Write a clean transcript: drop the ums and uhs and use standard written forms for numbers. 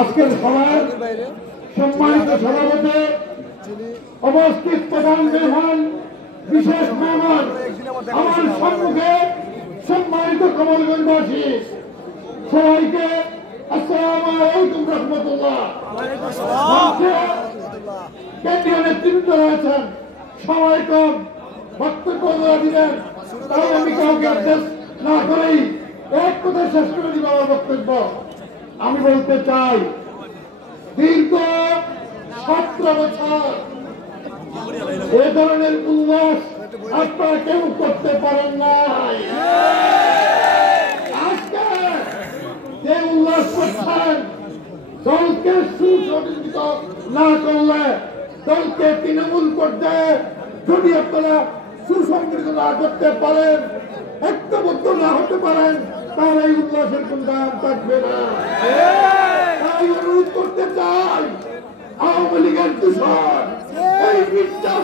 আজকের সভায় সম্মানিত সভাপতি, উপস্থিত প্রধান মেহমান, বিশেষ মেহমান, আমার সম্মুখে সম্মানিত কমলগঞ্জবাসী, সবাইকে আসসালামু আলাইকুম রহমতুল্লাহ। কেন্দ্রীয় নেতৃত্ব রয়েছেন, সবাই কম বক্তব্য দিলেন, তাই আমি কাউকে অ্যাড্রেস না করেই এক কথা শেষ করে দিব আমার বক্তব্য। আমি বলতে চাই, দীর্ঘ 17 বছর এ ধরনের উল্লাস আপনারা কেউ করতে পারেন নাই। আজকে যে উল্লাস করছেন, দলকে সুসংগঠিত না করলে, দলকে তৃণমূল পর্যায়ে যদি আপনারা সুসংগঠিত না করতে পারেন, ঐক্যবদ্ধ না হতে পারেন, তাহলে এই উল্লাসের কোন দাম থাকবে না। তাই অনুরোধ করতে চাই, আওয়ামী লীগের দূষণ এই মিথ্যা